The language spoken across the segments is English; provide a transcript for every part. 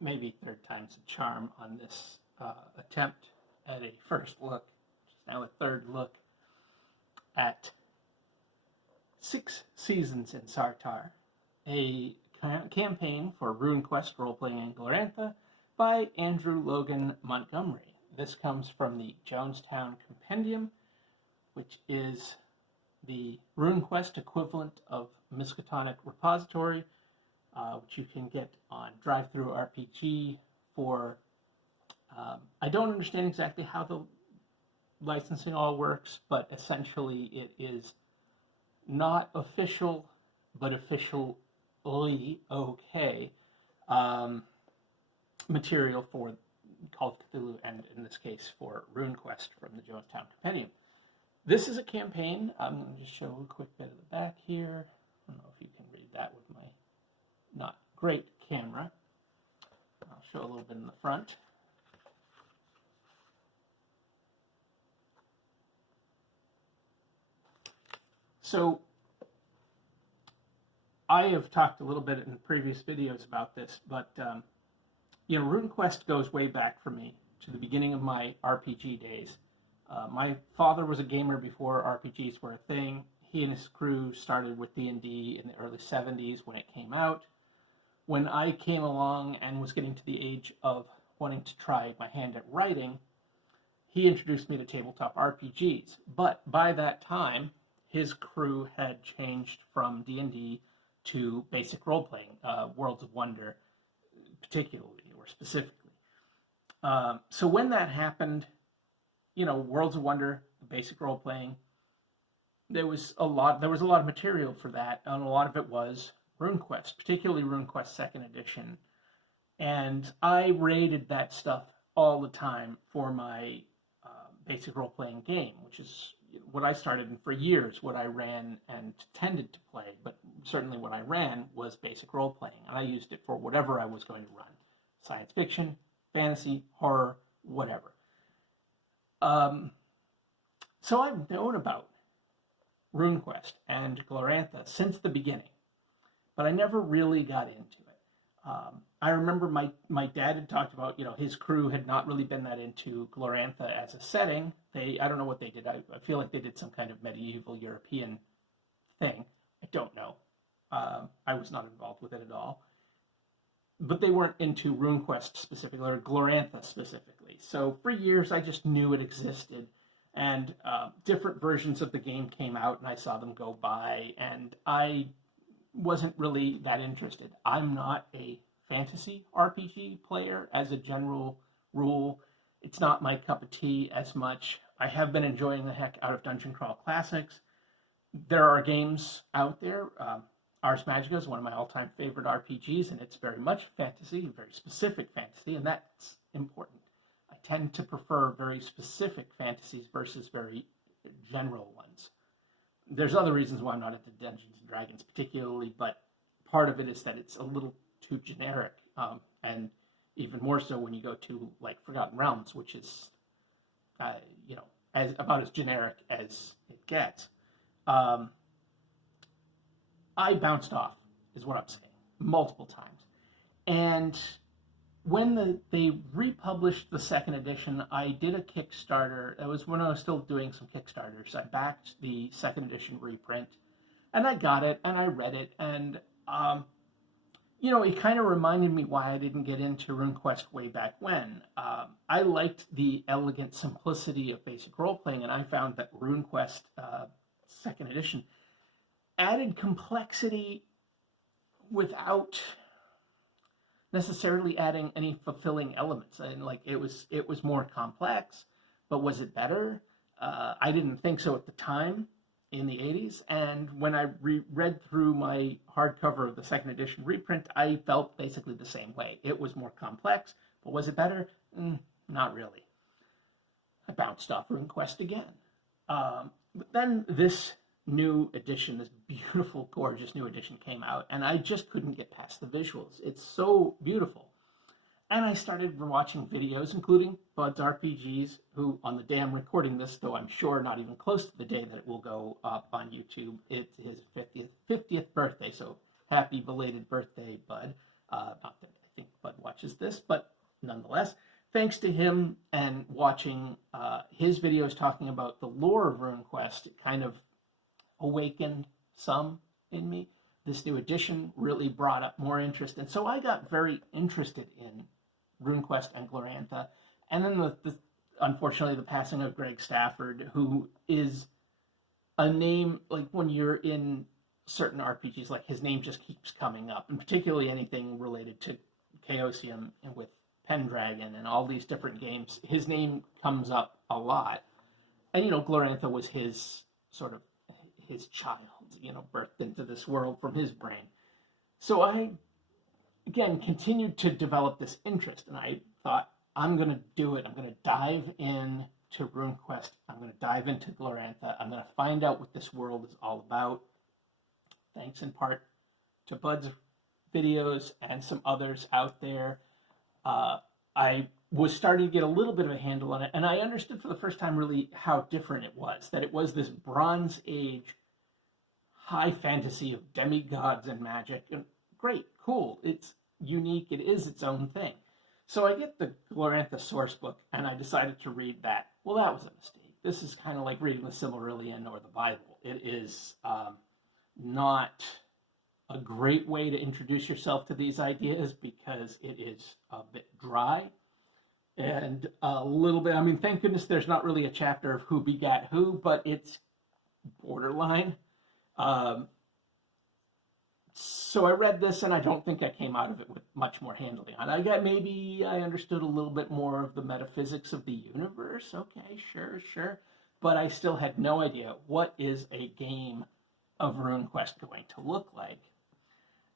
maybe third time's a charm on this attempt at a first look, which is now a third look at 6 seasons in Sartar, a campaign for RuneQuest Roleplaying in Glorantha by Andrew Logan Montgomery. This comes from the Jonestown Compendium, which is the RuneQuest equivalent of Miskatonic Repository, which you can get on DriveThruRPG for... I don't understand exactly how the licensing all works, but essentially it is not official, but officially okay material for Call of Cthulhu, and in this case for RuneQuest from the Jonestown Compendium. This is a campaign. I'm going to just show a quick bit of the back here. I don't know if you can read that with my not great camera. I'll show a little bit in the front. So I have talked a little bit in previous videos about this, but RuneQuest goes way back for me to the beginning of my RPG days. My father was a gamer before RPGs were a thing. He and his crew started with D&D in the early 70s when it came out. When I came along and was getting to the age of wanting to try my hand at writing, he introduced me to tabletop RPGs. But by that time, his crew had changed from D&D to basic role-playing, Worlds of Wonder particularly, or specifically. So when that happened, Worlds of Wonder, basic role-playing, there was a lot of material for that, and a lot of it was RuneQuest, particularly RuneQuest 2nd Edition. And I raided that stuff all the time for my basic role-playing game, which is what I started, and for years what I ran and tended to play, but certainly what I ran was basic role-playing, and I used it for whatever I was going to run. Science fiction, fantasy, horror, whatever. So I've known about RuneQuest and Glorantha since the beginning, but I never really got into it. I remember my dad had talked about, his crew had not really been that into Glorantha as a setting. I don't know what they did. I feel like they did some kind of medieval European thing. I don't know. I was not involved with it at all. But they weren't into RuneQuest specifically, or Glorantha specifically. So for years, I just knew it existed. And different versions of the game came out, and I saw them go by, and I wasn't really that interested. I'm not a fantasy RPG player as a general rule. It's not my cup of tea as much. I have been enjoying the heck out of Dungeon Crawl Classics. There are games out there. Ars Magica is one of my all-time favorite RPGs, and it's very much fantasy, very specific fantasy, and that's important. I tend to prefer very specific fantasies versus very general ones. There's other reasons why I'm not into Dungeons & Dragons particularly, but part of it is that it's a little too generic, and even more so when you go to, like, Forgotten Realms, which is, about as generic as it gets. I bounced off, is what I'm saying, multiple times. And when they republished the 2nd edition, I did a Kickstarter. That was when I was still doing some Kickstarters. I backed the 2nd edition reprint, and I got it, and I read it, and, it kind of reminded me why I didn't get into RuneQuest way back when. I liked the elegant simplicity of basic role-playing, and I found that RuneQuest 2nd edition added complexity without necessarily adding any fulfilling elements. And it was more complex, but was it better? I didn't think so at the time in the 80s. And when I read through my hardcover of the 2nd edition reprint, I felt basically the same way. It was more complex, but was it better? Not really. I bounced off RuneQuest again. But then this new edition, this beautiful, gorgeous new edition came out, and I just couldn't get past the visuals. It's so beautiful. And I started watching videos, including Bud's RPGs, who, on the day I'm recording this, though I'm sure not even close to the day that it will go up on YouTube, it's his 50th birthday, so happy belated birthday, Bud. Not that I think Bud watches much as this, but nonetheless, thanks to him and watching his videos talking about the lore of RuneQuest, it kind of awakened some in me. This new edition really brought up more interest, and so I got very interested in RuneQuest and Glorantha. And then unfortunately the passing of Greg Stafford, who is a name, like when you're in certain RPGs, like his name just keeps coming up, and particularly anything related to Chaosium and with Pendragon and all these different games, his name comes up a lot. And, you know, Glorantha was his sort of his child, you know, birthed into this world from his brain. So I, again, continued to develop this interest, and I thought, I'm going to do it. I'm going to dive in to RuneQuest. I'm going to dive into Glorantha. I'm going to find out what this world is all about. Thanks in part to Bud's videos and some others out there. I was starting to get a little bit of a handle on it, and I understood for the first time really how different it was, that it was this Bronze Age high fantasy of demigods and magic. And great, cool, it's unique, it is its own thing. So I get the Glorantha source book, and I decided to read that. Well, that was a mistake. This is kind of like reading the Silmarillion or the Bible. It is not a great way to introduce yourself to these ideas because it is a bit dry and a little bit, I mean, thank goodness there's not really a chapter of who begat who, but it's borderline. So I read this, and I don't think I came out of it with much more handling on it. Maybe I understood a little bit more of the metaphysics of the universe. Okay, sure. But I still had no idea what is a game of RuneQuest going to look like.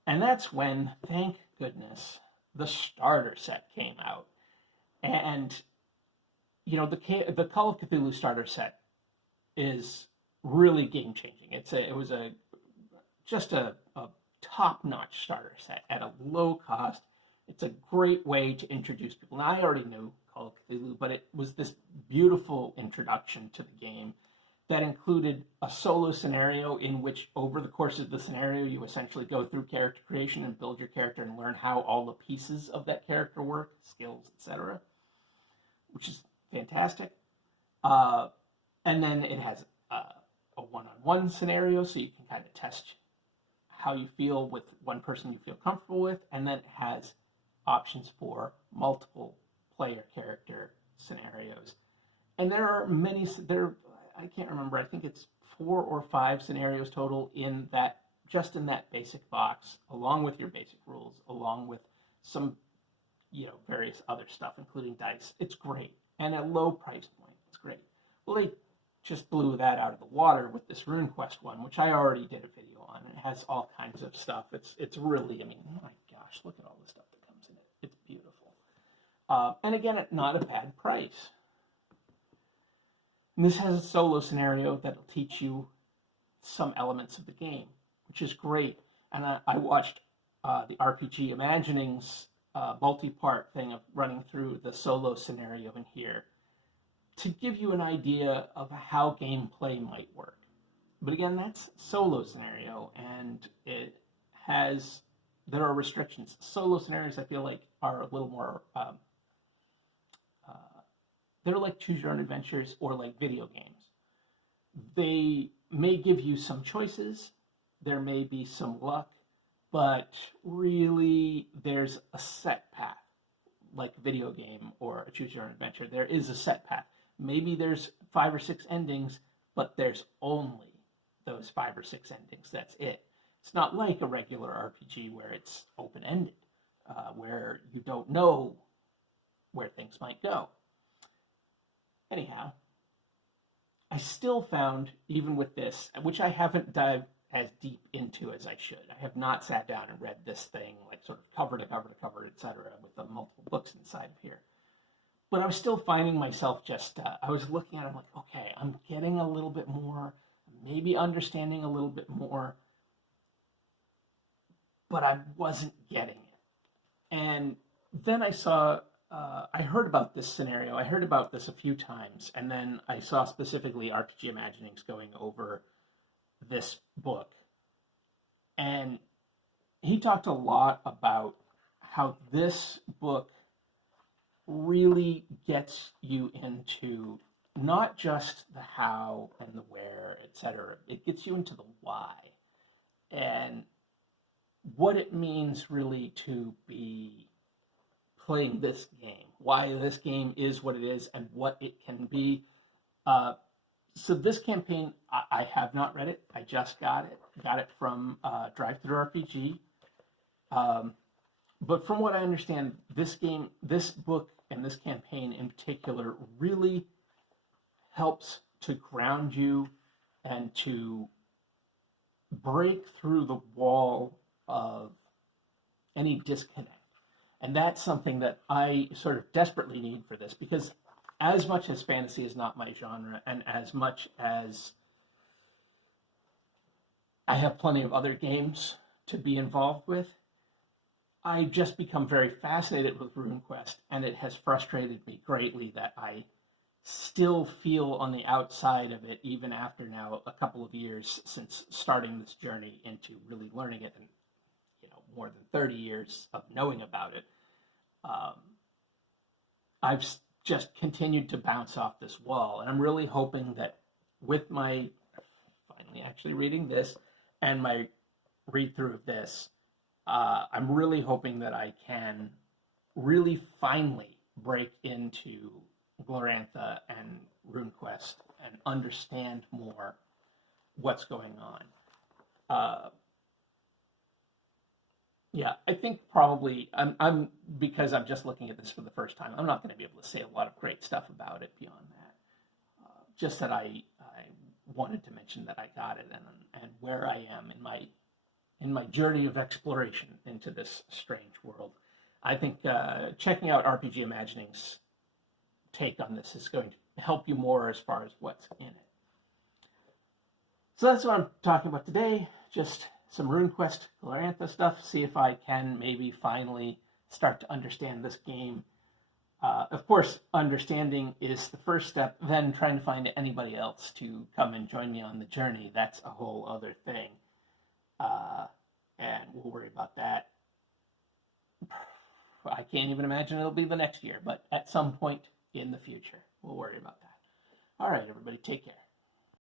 And that's when, thank goodness, the starter set came out. And, you know, the Call of Cthulhu starter set is really game-changing. It was just a top-notch starter set at a low cost. It's a great way to introduce people. Now, I already knew Call of Cthulhu, but it was this beautiful introduction to the game that included a solo scenario in which, over the course of the scenario, you essentially go through character creation and build your character and learn how all the pieces of that character work, skills, etc., which is fantastic. And then it has a one-on-one scenario, so you can kind of test how you feel with one person you feel comfortable with, and then it has options for multiple player character scenarios. And there are many, I can't remember, I think it's 4 or 5 scenarios total in that, just in that basic box, along with your basic rules, along with some, you know, various other stuff, including dice. It's great. And at a low price point, it's great. Well, they just blew that out of the water with this RuneQuest one, which I already did a video on. It has all kinds of stuff. It's really, I mean, my gosh, look at all the stuff that comes in it. It's beautiful. And again, at not a bad price. And this has a solo scenario that'll teach you some elements of the game, which is great. And I watched the RPG Imaginings multi-part thing of running through the solo scenario in here to give you an idea of how gameplay might work. But again, that's solo scenario, and there are restrictions. Solo scenarios, I feel like, are a little more, they're like choose your own adventures or like video games. They may give you some choices, there may be some luck, but really there's a set path, like a video game or a choose your own adventure. There is a set path. Maybe there's 5 or 6 endings, but there's only those 5 or 6 endings. That's it. It's not like a regular RPG where it's open-ended, where you don't know where things might go. Anyhow, I still found, even with this, which I haven't dived as deep into as I should. I have not sat down and read this thing, like sort of cover to cover to cover, etc., with the multiple books inside of here. But I was still finding myself just, I was looking at it, I'm like, okay, I'm getting a little bit more, maybe understanding a little bit more, but I wasn't getting it. And then I saw, I heard about this scenario, I heard about this a few times, and then I saw specifically RPG Imaginings going over this book. And he talked a lot about how this book really gets you into not just the how and the where, etc. It gets you into the why and what it means really to be playing this game, why this game is what it is, and what it can be. So this campaign, I have not read it. I just got it. Got it from Drive Through RPG. But from what I understand, this game, this book, and this campaign in particular really helps to ground you and to break through the wall of any disconnect. And that's something that I sort of desperately need for this, because as much as fantasy is not my genre, and as much as I have plenty of other games to be involved with, I've just become very fascinated with RuneQuest, and it has frustrated me greatly that I still feel on the outside of it, even after now a couple of years since starting this journey into really learning it, and more than 30 years of knowing about it. I've just continued to bounce off this wall, and I'm really hoping that with my finally actually reading this and my read through of this, I'm really hoping that I can really finally break into Glorantha and RuneQuest and understand more what's going on. Yeah, I think probably I'm because I'm just looking at this for the first time. I'm not going to be able to say a lot of great stuff about it beyond that. Just that I wanted to mention that I got it and where I am in my journey of exploration into this strange world. I think checking out RPG Imagining's take on this is going to help you more as far as what's in it. So that's what I'm talking about today. Just some RuneQuest, Glorantha stuff, see if I can maybe finally start to understand this game. Of course, understanding is the first step, then trying to find anybody else to come and join me on the journey, that's a whole other thing. And we'll worry about that. I can't even imagine it'll be the next year, but at some point in the future, we'll worry about that. All right, everybody, take care.